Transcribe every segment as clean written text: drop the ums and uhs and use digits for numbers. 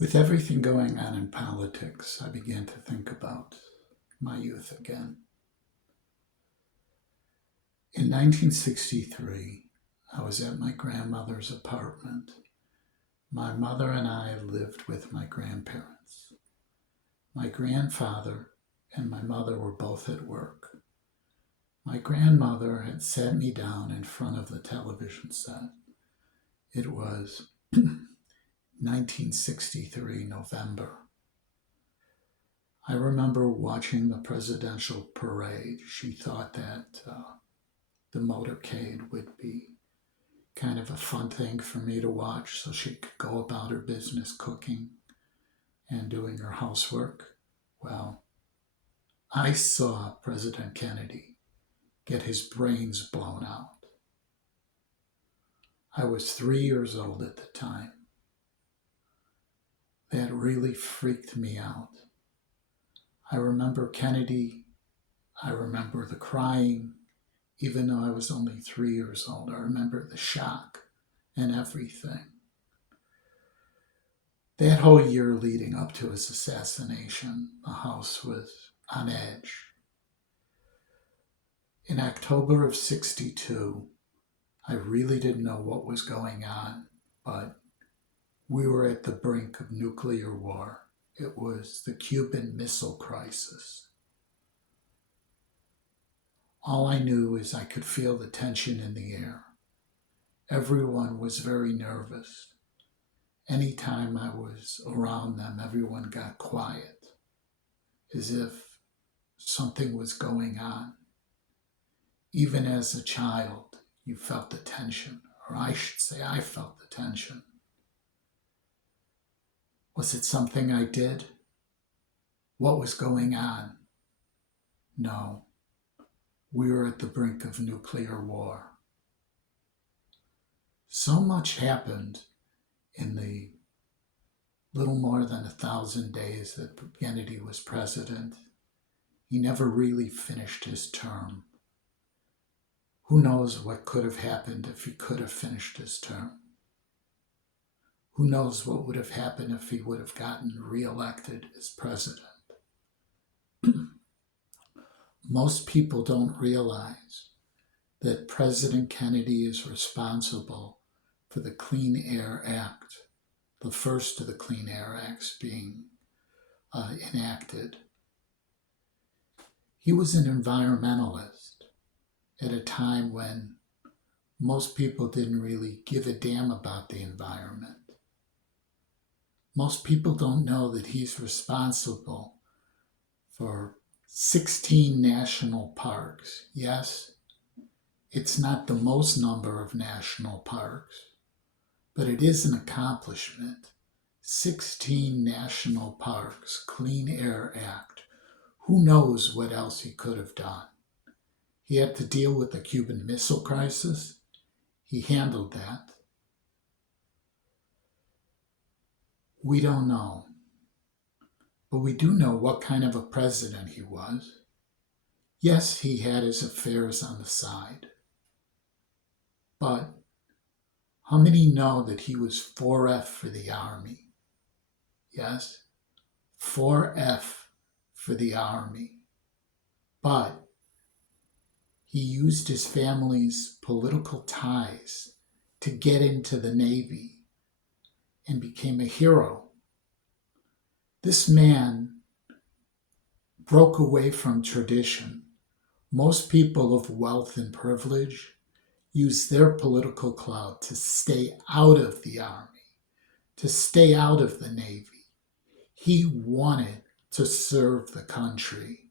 With everything going on in politics, I began to think about my youth again. In 1963, I was at my grandmother's apartment. My mother and I lived with my grandparents. My grandfather and my mother were both at work. My grandmother had sat me down in front of the television set. It was 1963, November. I remember watching the presidential parade. She thought that the motorcade would be kind of a fun thing for me to watch so she could go about her business cooking and doing her housework. Well, I saw President Kennedy get his brains blown out. I was 3 years old at the time. That really freaked me out. I remember Kennedy. I remember the crying, even though I was only 3 years old. I remember the shock and everything. That whole year leading up to his assassination, the house was on edge. In October of 62, I really didn't know what was going on, but we were at the brink of nuclear war. It was the Cuban Missile Crisis. All I knew is I could feel the tension in the air. Everyone was very nervous. Anytime I was around them, everyone got quiet, as if something was going on. Even as a child, you felt the tension, or I should say, I felt the tension. Was it something I did? What was going on? No, we were at the brink of nuclear war. So much happened in the little more than 1,000 days that Kennedy was president. He never really finished his term. Who knows what could have happened if he could have finished his term? Who knows what would have happened if he would have gotten reelected as president? Most people don't realize that President Kennedy is responsible for the Clean Air Act, the first of the Clean Air Acts being enacted. He was an environmentalist at a time when most people didn't really give a damn about the environment. Most people don't know that he's responsible for 16 national parks. Yes, it's not the most number of national parks, but it is an accomplishment. 16 national parks, Clean Air Act. Who knows what else he could have done? He had to deal with the Cuban Missile Crisis. He handled that. We don't know. But we do know what kind of a president he was. Yes, he had his affairs on the side. But how many know that he was 4F for the Army? Yes, 4F for the Army. But he used his family's political ties to get into the Navy and became a hero. This man broke away from tradition. Most people of wealth and privilege use their political clout to stay out of the Army, to stay out of the Navy. He wanted to serve the country.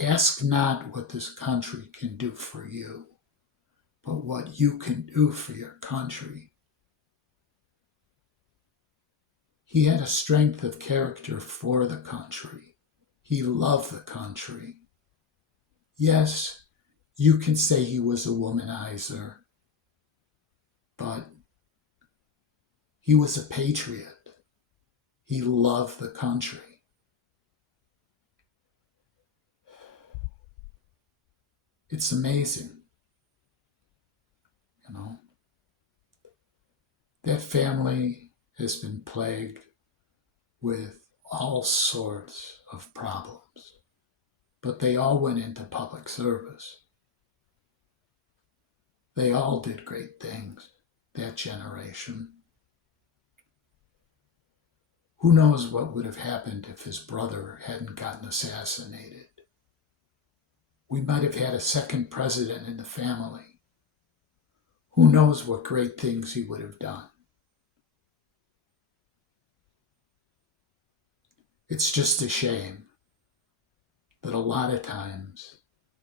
Ask not what this country can do for you, but what you can do for your country. He had a strength of character for the country. He loved the country. Yes, you can say he was a womanizer, but he was a patriot. He loved the country. It's amazing, you know. That family has been plagued with all sorts of problems, but they all went into public service. They all did great things, that generation. Who knows what would have happened if his brother hadn't gotten assassinated? We might have had a second president in the family. Who knows what great things he would have done? It's just a shame that a lot of times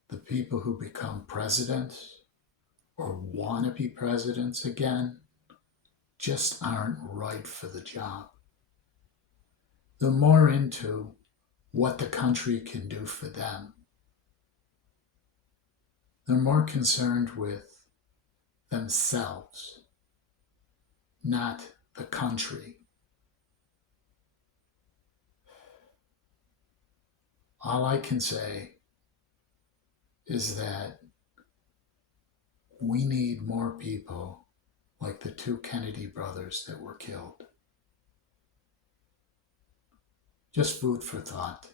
the people who become presidents or want to be presidents again just aren't right for the job. They're more into what the country can do for them. They're more concerned with themselves, not the country. All I can say is that we need more people like the two Kennedy brothers that were killed. Just food for thought.